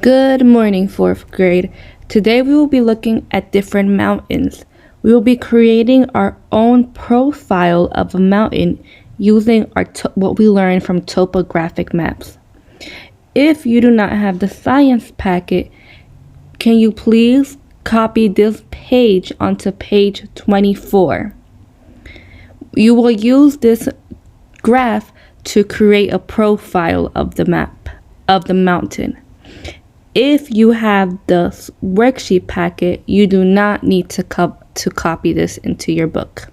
Good morning, fourth grade. Today we will be looking at different mountains. We will be creating our own profile of a mountain using what we learned from topographic maps. If you do not have the science packet, can you please copy this page onto page 24? You will use this graph to create a profile of the map of the mountain. If you have the worksheet packet, you do not need to copy this into your book.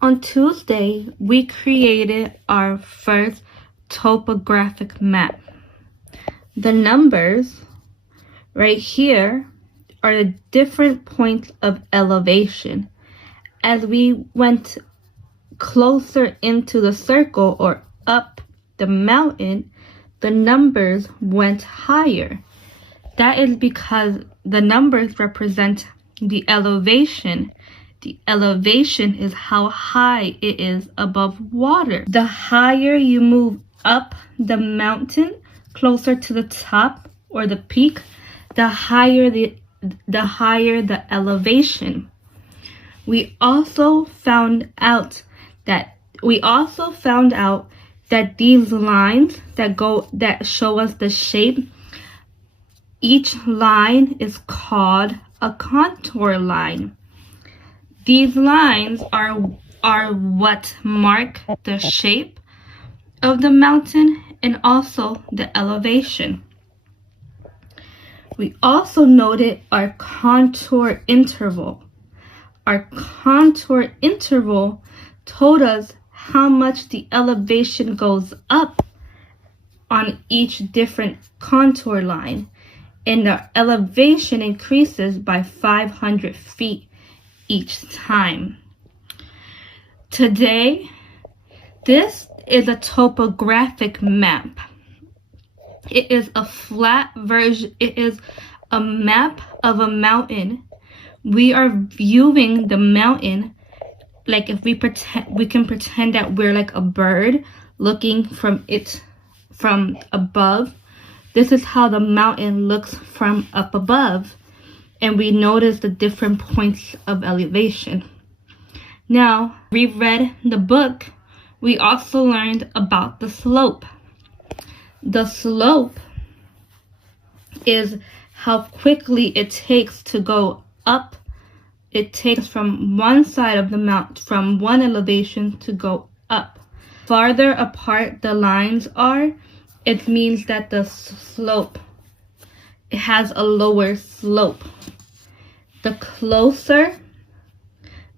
On Tuesday, we created our first topographic map. The numbers right here are the different points of elevation. As we went closer into the circle or up the mountain, the numbers went higher. That is because the numbers represent the elevation. The elevation is how high it is above water. The higher you move up the mountain, closer to the top or the peak, the higher the elevation. We also found out that these lines that show us the shape, each line is called a contour line. These lines are what mark the shape of the mountain and also the elevation. We also noted our contour interval. Our contour interval told us how much the elevation goes up on each different contour line, and the elevation increases by 500 feet each time. Today, this is a topographic map. It is a flat version. It is a map of a mountain. We are viewing the mountain like if we can pretend that we're like a bird looking from above. This is how the mountain looks from up above. And we notice the different points of elevation. Now, we read the book. We also learned about the slope. The slope is how quickly it takes to go up. It takes from one side of the mountain, from one elevation to go up. Farther apart the lines are, it means that the slope, it has a lower slope. The closer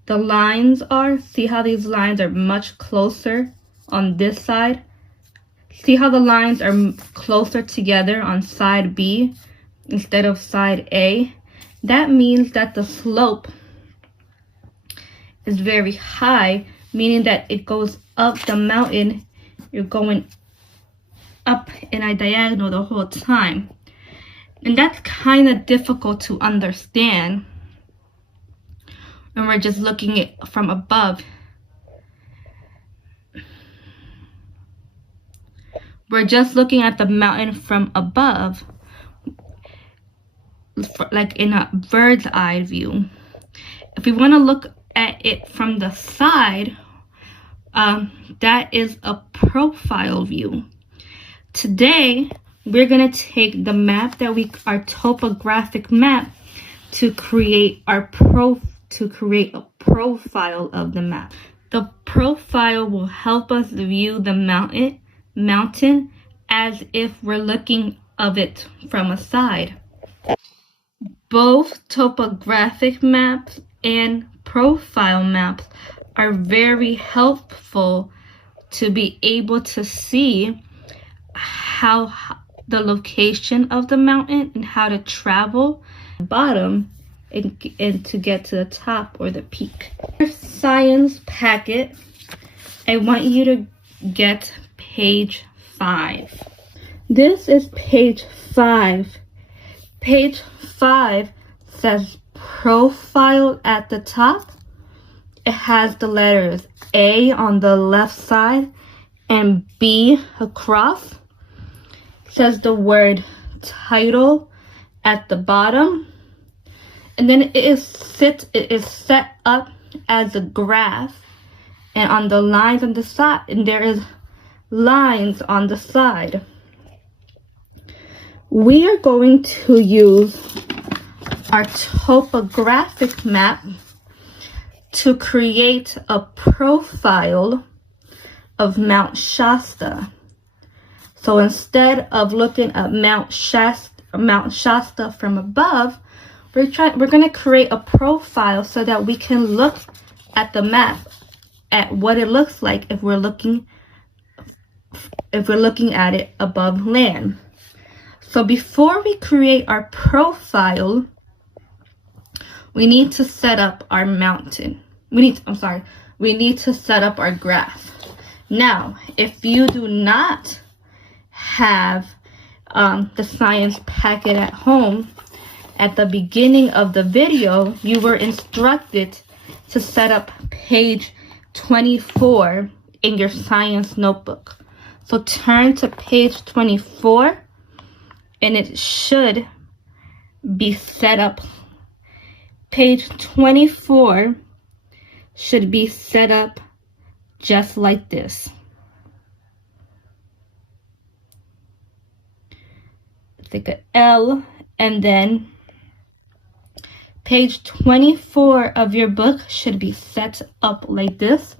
the lines are, see how these lines are much closer on this side? See how the lines are closer together on side B instead of side A? That means that the slope is very high, meaning that it goes up the mountain. You're going up in a diagonal the whole time. And that's kind of difficult to understand. when we're just looking at from above. We're just looking at the mountain from above, like in a bird's eye view. If we want to look at it from the side, that is a profile view. Today, we're going to take the map that our topographic map to create a profile of the map. The profile will help us view the mountain as if we're looking of it from a side. Both topographic maps and profile maps are very helpful to be able to see how the location of the mountain and how to travel the bottom and to get to the top or the peak. Your science packet, I want you to get page 5. This is page 5. Page 5 says profile at the top. It has the letters A on the left side and B across. It says the word title at the bottom. And then it is set up as a graph. And on the lines on the side, and there is lines on the side. We are going to use our topographic map to create a profile of Mount Shasta. So instead of looking at Mount Shasta from above, we're going to create a profile so that we can look at the map at what it looks like if we're looking at it above land. So before we create our profile, we need to set up our mountain. We need to set up our graph. Now, if you do not have the science packet at home, at the beginning of the video, you were instructed to set up page 24 in your science notebook. So turn to page 24 and it should be set up. Page 24 should be set up just like this. It's like an L, and then page 24 of your book should be set up like this,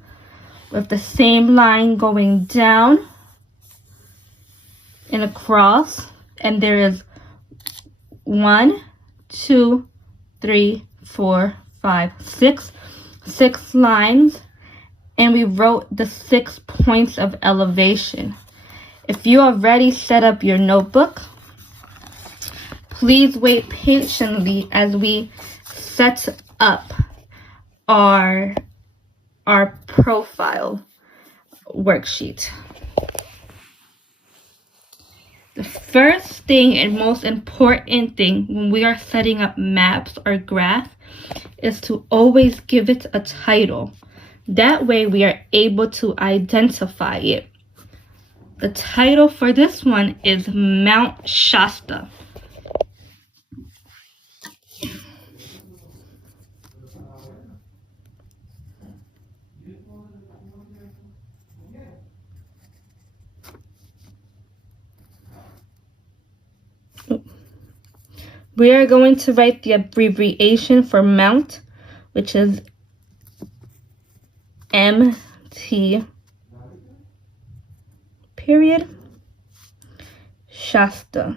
with the same line going down and across, and there is 1, 2, 3, 4, 5, 6 lines, and we wrote the 6 points of elevation. If you already set up your notebook, please wait patiently as we set up our profile worksheet. The first thing and most important thing when we are setting up maps or graph is to always give it a title. That way we are able to identify it. The title for this one is Mount Shasta. We are going to write the abbreviation for Mount, which is MT period Shasta.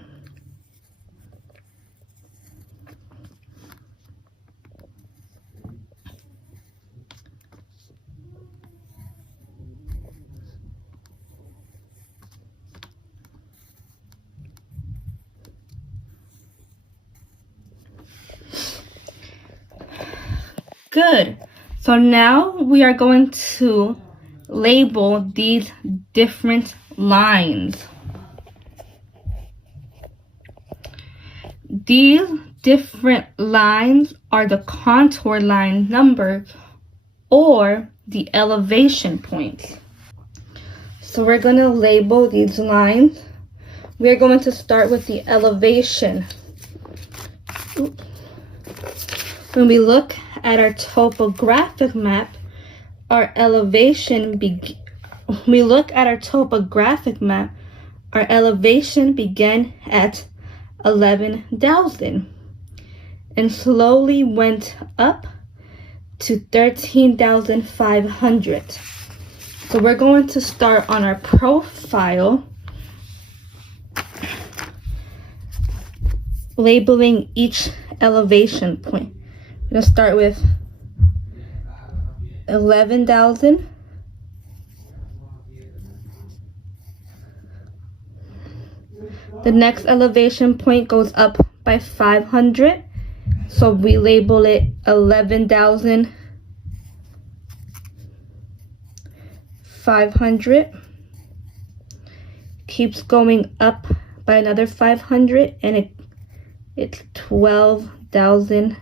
Good. So now we are going to label these different lines. These different lines are the contour line number or the elevation points. So we're going to label these lines. We're going to start with the elevation. When we look at our topographic map, our elevation began at 11,000 and slowly went up to 13,500. So we're going to start on our profile, labeling each elevation point. We're going to start with 11,000. The next elevation point goes up by 500. So we label it 11,500. Keeps going up by another 500 and it's 12,000.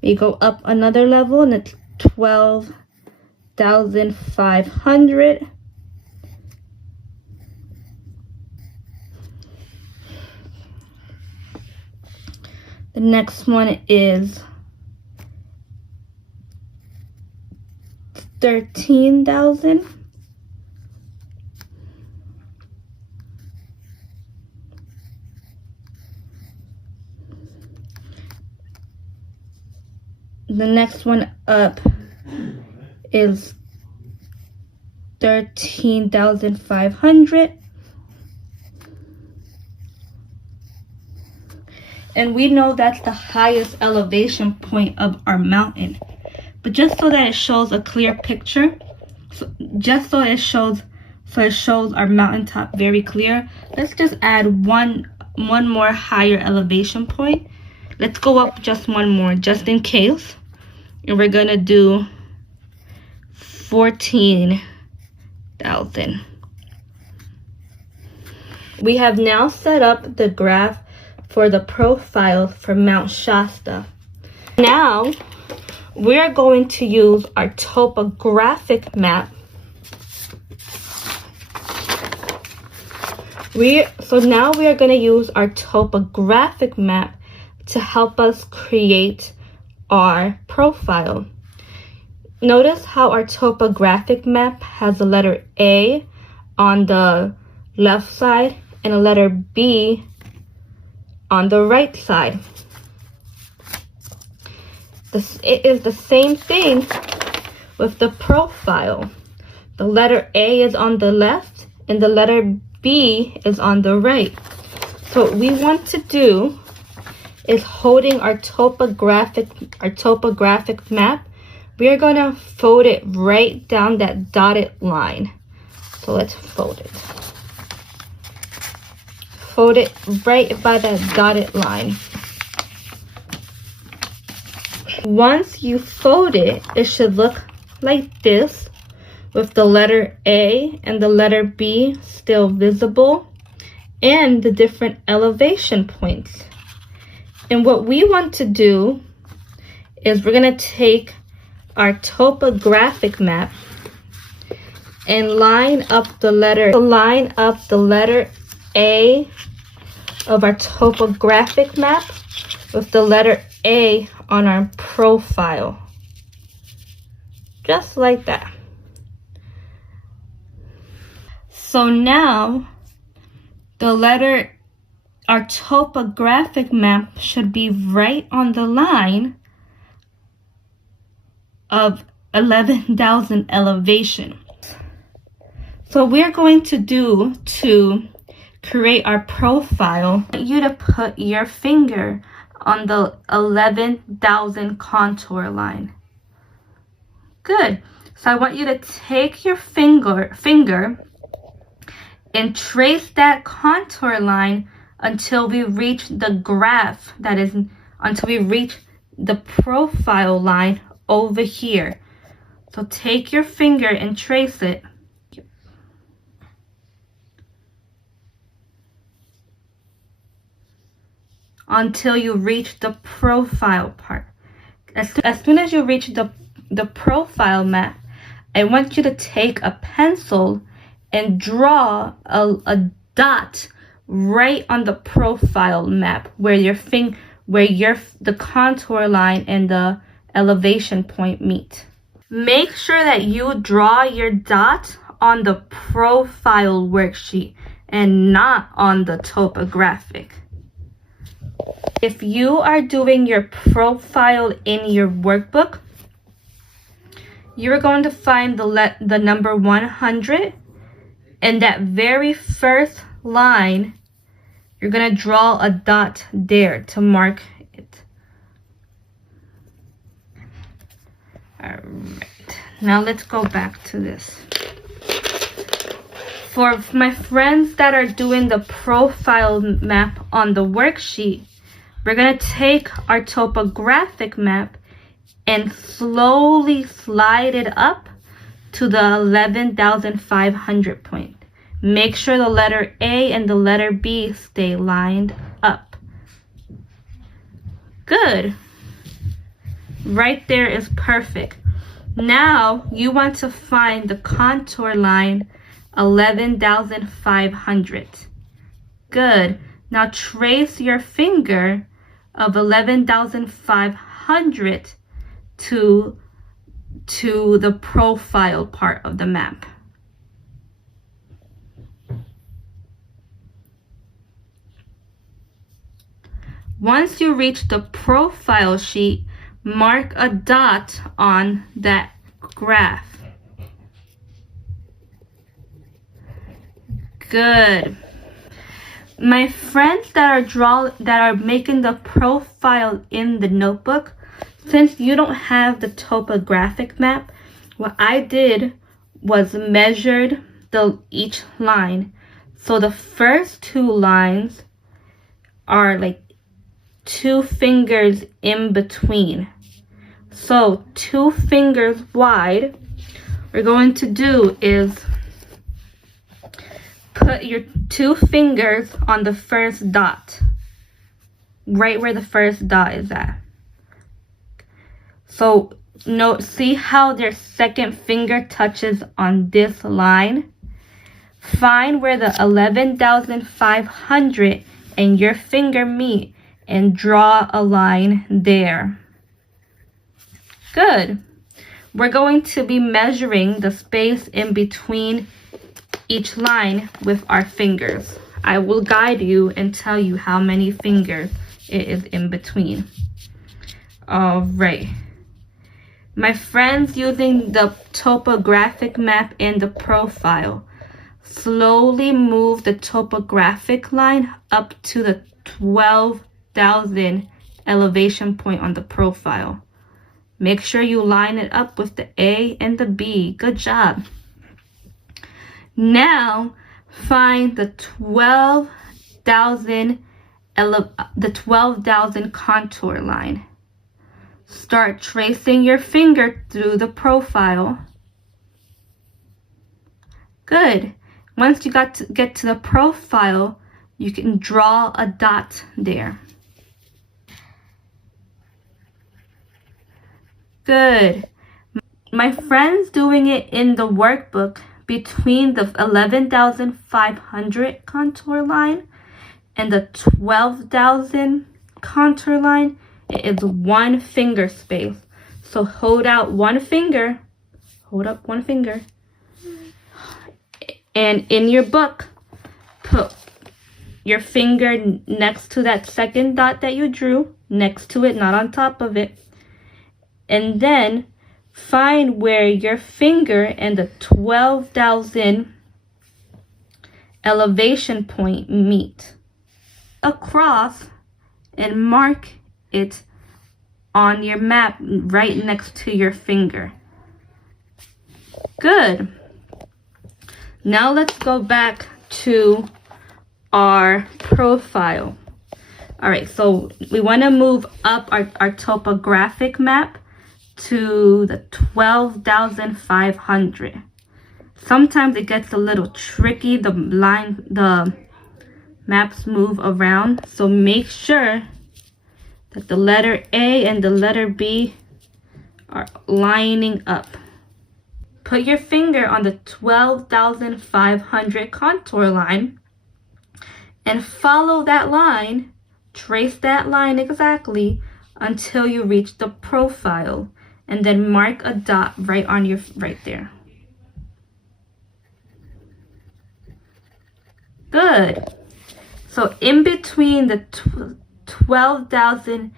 We go up another level and it's 12,500. The next one is 13,000. The next one up is 13,500. And we know that's the highest elevation point of our mountain. But just so that it shows a clear picture, so it shows our mountaintop very clear, let's just add one more higher elevation point. Let's go up just one more, just in case. And we're gonna do 14,000. We have now set up the graph for the profile for Mount Shasta. Now, we're going to use our topographic map. So now we are going to use our topographic map to help us create our profile. Notice how our topographic map has a letter A on the left side and a letter B on the right side. It is the same thing with the profile. The letter A is on the left and the letter B is on the right. So what we want to do is, holding our topographic map, we are going to fold it right down that dotted line. So let's fold it. Fold it right by that dotted line. Once you fold it, it should look like this, with the letter A and the letter B still visible and the different elevation points. And what we want to do is we're going to take our topographic map and line up the letter A of our topographic map with the letter A on our profile. Just like that. So now our topographic map should be right on the line of 11,000 elevation. So we're going to do to create our profile, I want you to put your finger on the 11,000 contour line. Good. So I want you to take your finger and trace that contour line until we reach the graph, until we reach the profile line over here. So take your finger and trace it. until you reach the profile part. As soon as you reach the profile map, I want you to take a pencil and draw a dot right on the profile map where the contour line and the elevation point meet. Make sure that you draw your dot on the profile worksheet and not on the topographic. If you are doing your profile in your workbook, you're going to find the number 100, and that very first line, you're going to draw a dot there to mark it. Alright, now let's go back to this. For my friends that are doing the profile map on the worksheet, we're going to take our topographic map and slowly slide it up to the 11,500 point. Make sure the letter A and the letter B stay lined up. Good. Right there is perfect. Now you want to find the contour line 11,500. Good. Now trace your finger of 11,500 to the profile part of the map. Once you reach the profile sheet, mark a dot on that graph. Good. My friends that are making the profile in the notebook, since you don't have the topographic map, what I did was measured each line. So the first two lines are like 2 fingers in between. So 2 fingers wide. What we're going to do is put your 2 fingers on the first dot, right where the first dot is at. So see how their second finger touches on this line? Find where the 11,500 and your finger meet and draw a line there. Good. We're going to be measuring the space in between each line with our fingers. I will guide you and tell you how many fingers it is in between. All right. My friends using the topographic map in the profile, slowly move the topographic line up to the 12,000 elevation point on the profile. Make sure you line it up with the A and the B. Good job. Now find the 12,000 contour line. Start tracing your finger through the profile. Good. Once you get to the profile, you can draw a dot there. Good. My friends doing it in the workbook between the 11,500 contour line and the 12,000 contour line, it is 1 finger space. So hold out 1 finger, hold up 1 finger, and in your book, put your finger next to that second dot that you drew, next to it, not on top of it, and then find where your finger and the 12,000 elevation point meet. Across and mark it on your map right next to your finger. Good. Now let's go back to our profile. All right, so we want to move up our topographic map to the 12,500. Sometimes it gets a little tricky. The maps move around, so make sure that the letter A and the letter B are lining up. Put your finger on the 12,500 contour line and follow that line. Trace that line exactly until you reach the profile, and then mark a dot right there. Good. So in between the 12,000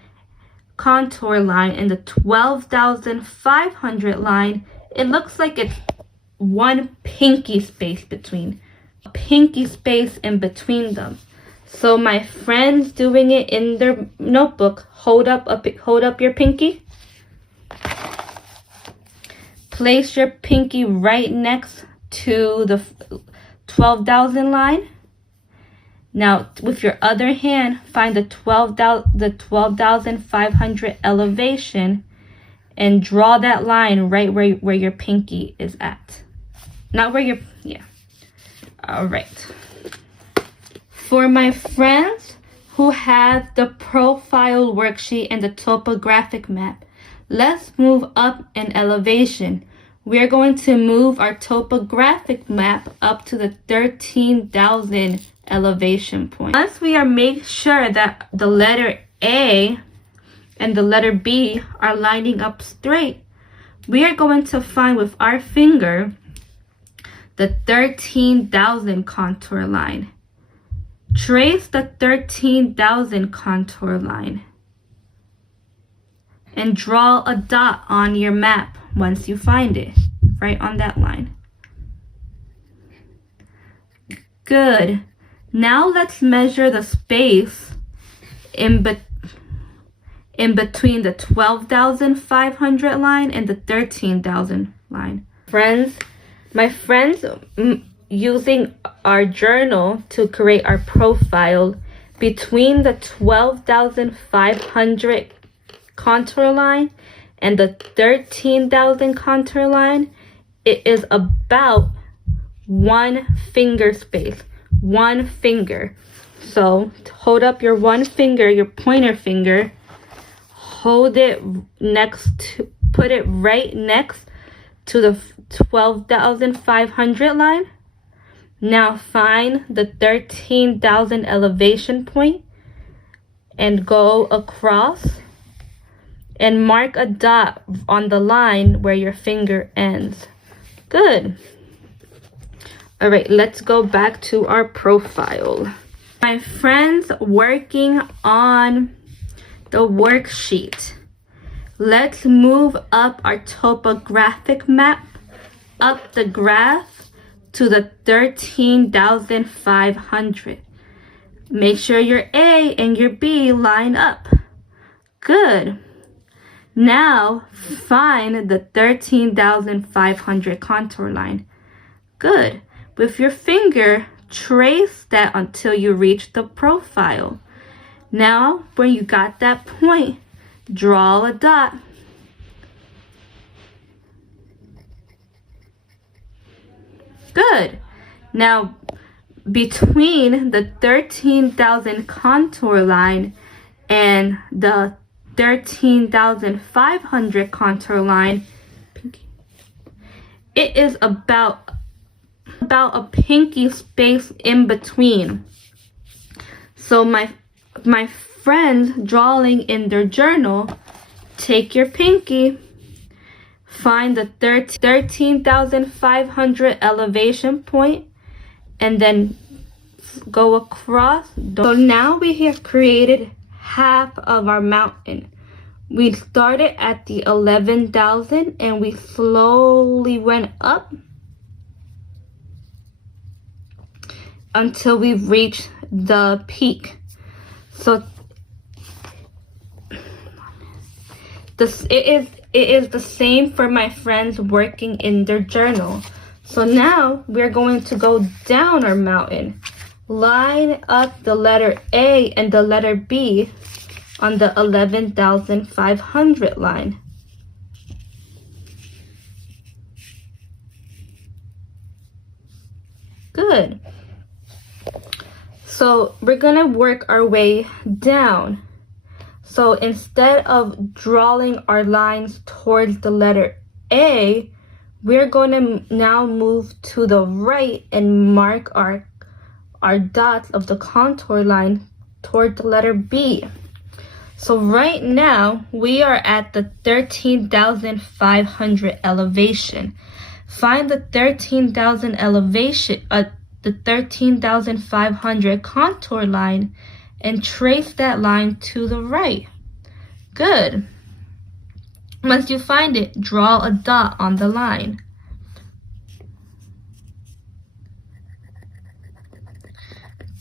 contour line and the 12,500 line, it looks like it's one pinky space between. A pinky space in between them. So my friends doing it in their notebook, hold up your pinky. Place your pinky right next to the 12,000 line. Now with your other hand, find the 12,500 elevation and draw that line right where your pinky is at. Not where your, yeah. All right. For my friends who have the profile worksheet and the topographic map, let's move up in elevation. We're going to move our topographic map up to the 13,000 elevation point. Once we are make sure that the letter A and the letter B are lining up straight, we are going to find with our finger the 13,000 contour line. Trace the 13,000 contour line and draw a dot on your map once you find it, right on that line. Good. Now let's measure the space in between the 12,500 line and the 13,000 line. My friends using our journal to create our profile between the 12,500 contour line and the 13,000 contour line, it is about one finger space. One finger. So hold up your one finger, your pointer finger, hold it put it right next to the 12,500 line. Now find the 13,000 elevation point and go across and mark a dot on the line where your finger ends. Good. All right, let's go back to our profile. My friends working on the worksheet. Let's move up our topographic map up the graph to the 13,500. Make sure your A and your B line up. Good. Now find the 13,500 contour line. Good. With your finger, trace that until you reach the profile. Now, when you got that point, draw a dot. Good. Now, between the 13,000 contour line and the 13,500 contour line, it is about a pinky space in between. So my friends drawing in their journal, take your pinky, find the 13,500 elevation point, and then go across. So now we have created half of our mountain. We started at the 11,000 and we slowly went up until we reached the peak. So it is the same for my friends working in their journal. So now we're going to go down our mountain. Line up the letter A and the letter B on the 11,500 line. Good. So we're gonna work our way down. So instead of drawing our lines towards the letter A, we're going to now move to the right and mark our dots of the contour line toward the letter B. So right now we are at the 13,500 elevation. Find the 13,000 elevation, the 13,500 contour line, and trace that line to the right. Good. Once you find it, draw a dot on the line.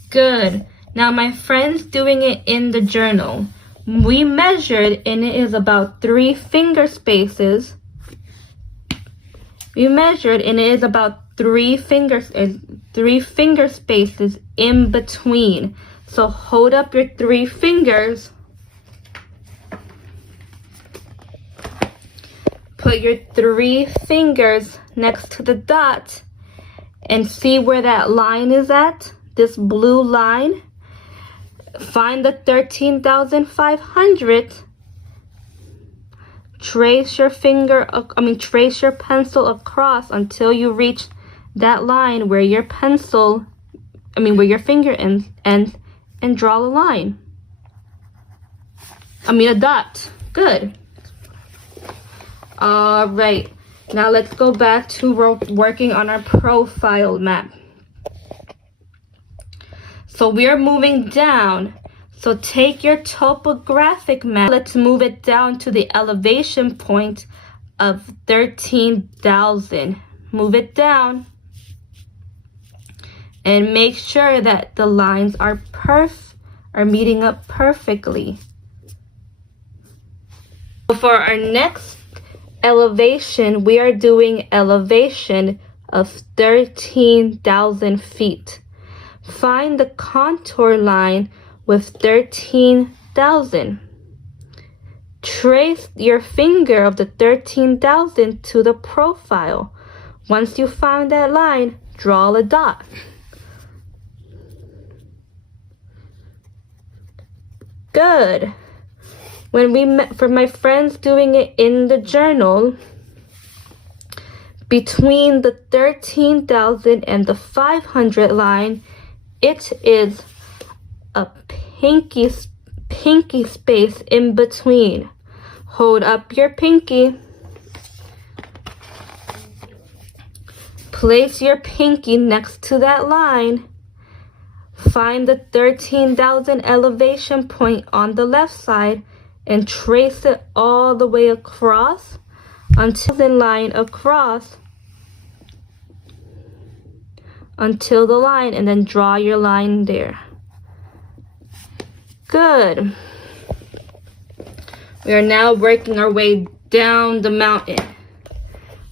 Good. Now my friend's doing it in the journal. We measured and it is about 3 finger spaces. We measured and it is about 3 finger spaces in between. So hold up your 3 fingers. Put your 3 fingers next to the dot and see where that line is at, this blue line. Find the 13,500. Trace your pencil across until you reach that line where your finger ends, and draw a line. A dot. Good. All right, now let's go back to working on our profile map. So we are moving down. So take your topographic map. Let's move it down to the elevation point of 13,000. Move it down. And make sure that the lines are meeting up perfectly. For our next elevation, we are doing elevation of 13,000 feet. Find the contour line with 13,000. Trace your finger of the 13,000 to the profile. Once you find that line, draw a dot. Good. For my friends doing it in the journal, between the 13,000 and the 500 line, it is a pinky space in between. Hold up your pinky. Place your pinky next to that line. Find the 13,000 elevation point on the left side and trace it all the way across until the line across until the line, and then draw your line there. Good. We are now working our way down the mountain.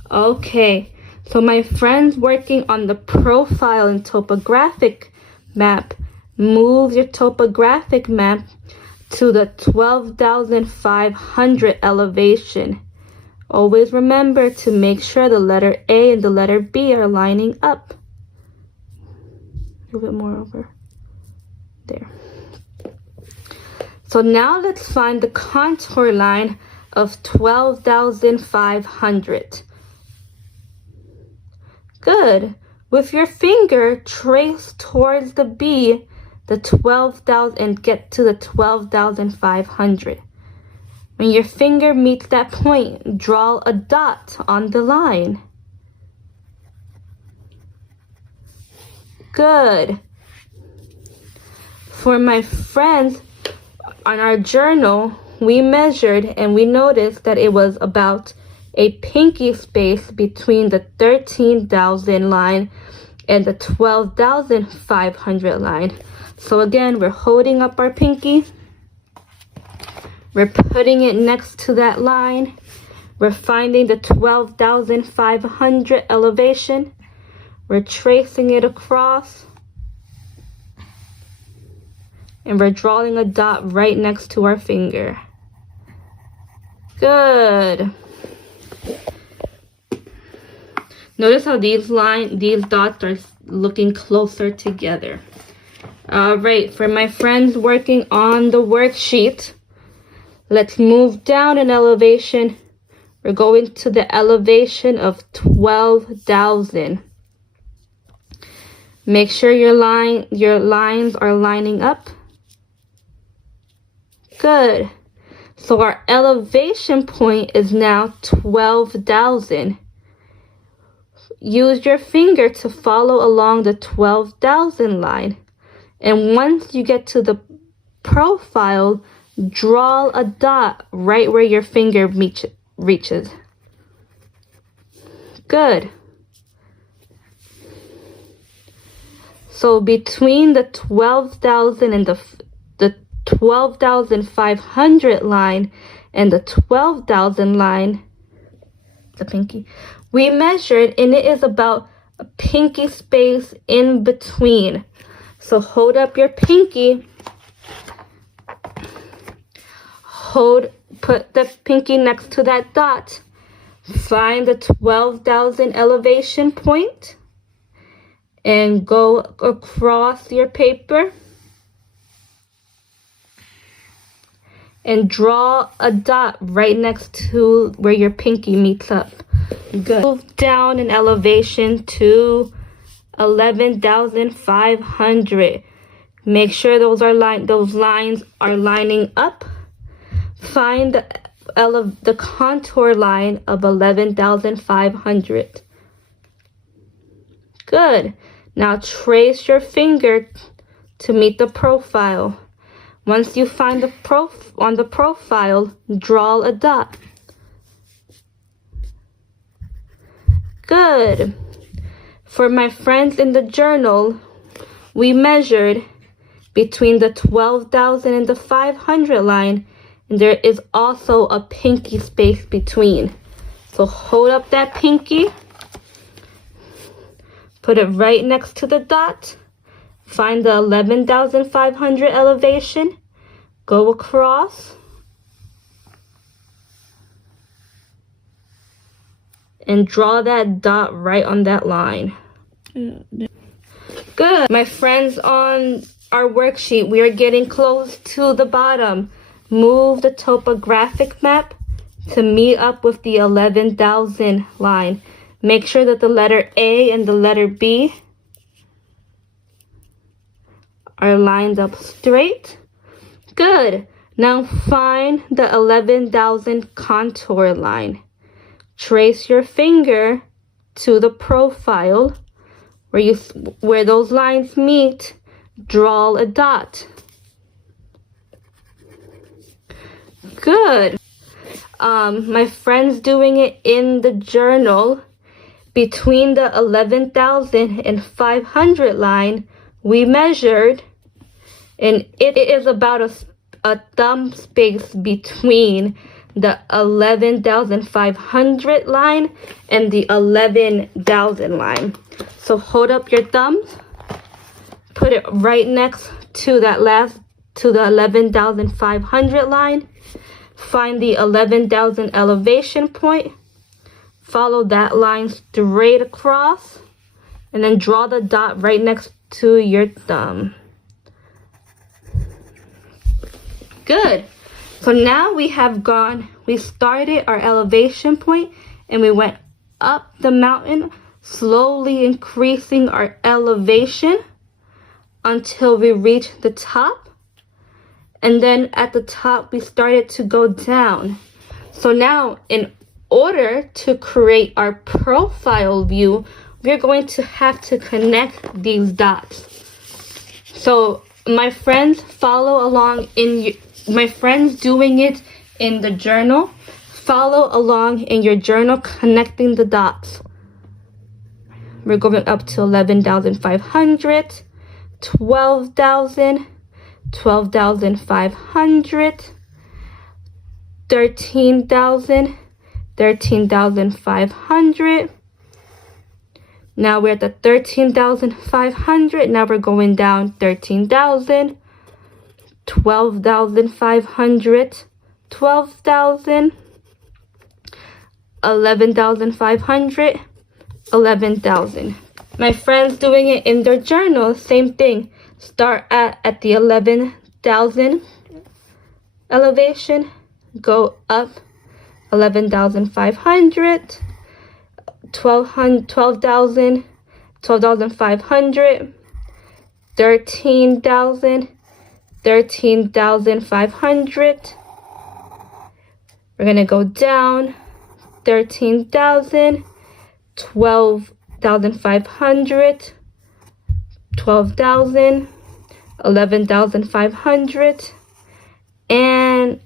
Okay, so my friends working on the profile and topographic map, move your topographic map to the 12,500 elevation. Always remember to make sure the letter A and the letter B are lining up. A little bit more over there. So now let's find the contour line of 12,500. Good. With your finger, trace towards the B, the 12,000, and get to the 12,500. When your finger meets that point, draw a dot on the line. Good. For my friends, on our journal, we measured and we noticed that it was about a pinky space between the 13,000 line and the 12,500 line. So again, we're holding up our pinky. We're putting it next to that line. We're finding the 12,500 elevation. We're tracing it across. And we're drawing a dot right next to our finger. Good. Notice how these dots are looking closer together. All right, for my friends working on the worksheet, Let's move down in elevation. We're going to the elevation of 12,000. Make sure your lines are lining up. Good. So our elevation point is now 12,000. Use your finger to follow along the 12,000 line. And once you get to the profile, draw a dot right where your finger reaches. Good. So between the 12,000 and the 12,500 line and the 12,000 line, the pinky, we measured, and it is about a pinky space in between. So hold up your pinky. Put the pinky next to that dot. Find the 12,000 elevation point and go across your paper and draw a dot right next to where your pinky meets up. Good. Move down in elevation to 11,500. Make sure those lines are lining up. Find the contour line of 11,500. Good. Now trace your finger to meet the profile. Once you find on the profile, draw a dot. Good. For my friends in the journal, we measured between the 12,000 and the 500 line, and there is also a pinky space between. So hold up that pinky, put it right next to the dot, find the 11,500 elevation, go across, and draw that dot right on that line. Good. My friends, on our worksheet, we are getting close to the bottom. Move the topographic map to meet up with the 11,000 line. Make sure that the letter A and the letter B are lined up straight. Good. Now find the 11,000 contour line. Trace your finger to the profile where those lines meet. Draw a dot. Good. My friend's doing it in the journal. Between the 11,000 and 500 line, we measured, and it is about a thumb space between the 11,500 line and the 11,000 line. So hold up your thumbs, put it right next to the 11,500 line. Find the 11,000 elevation point. Follow that line straight across, and then draw the dot right next to your thumb. Good. So now we started our elevation point, and we went up the mountain, slowly increasing our elevation until we reached the top. And then at the top, we started to go down. So now, in order to create our profile view, we're going to have to connect these dots. So my friends my friends doing it in the journal, follow along in your journal, connecting the dots. We're going up to 11,500, 12,000, 12,500, 13,000, 13,500. Now we're at the 13,500. Now we're going down 13,000, 12,500, 12,000, 11,500, 11,000. My friends doing it in their journal, same thing. Start at the 11,000 elevation, go up 11,500, 12,000, 12,500, 13,000, 13,500. We're gonna go down 13,000, 12,500, 12,000, 11,500, and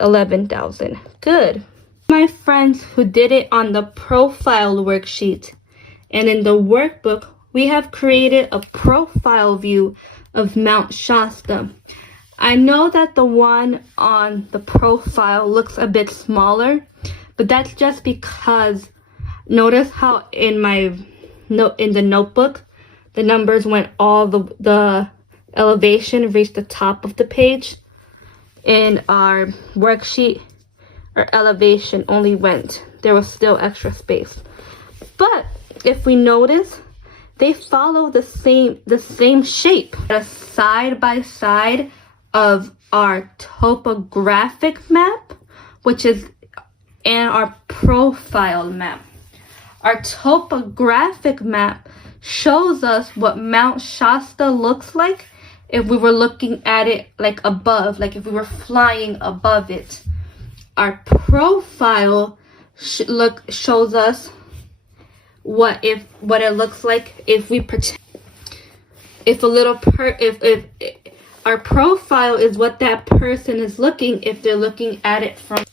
11,000. Good. My friends who did it on the profile worksheet, and in the workbook, we have created a profile view of Mount Shasta. I know that the one on the profile looks a bit smaller, but that's just because notice how in the notebook, the numbers went all the elevation reached the top of the page. In our worksheet, our elevation only there was still extra space. But if we notice, they follow the same shape. A side by side of our topographic map, and our profile map. Our topographic map shows us what Mount Shasta looks like if we were looking at it like above, like if we were flying above it. Our profile shows us what it looks like if we pretend, our profile is what that person is looking if they're looking at it from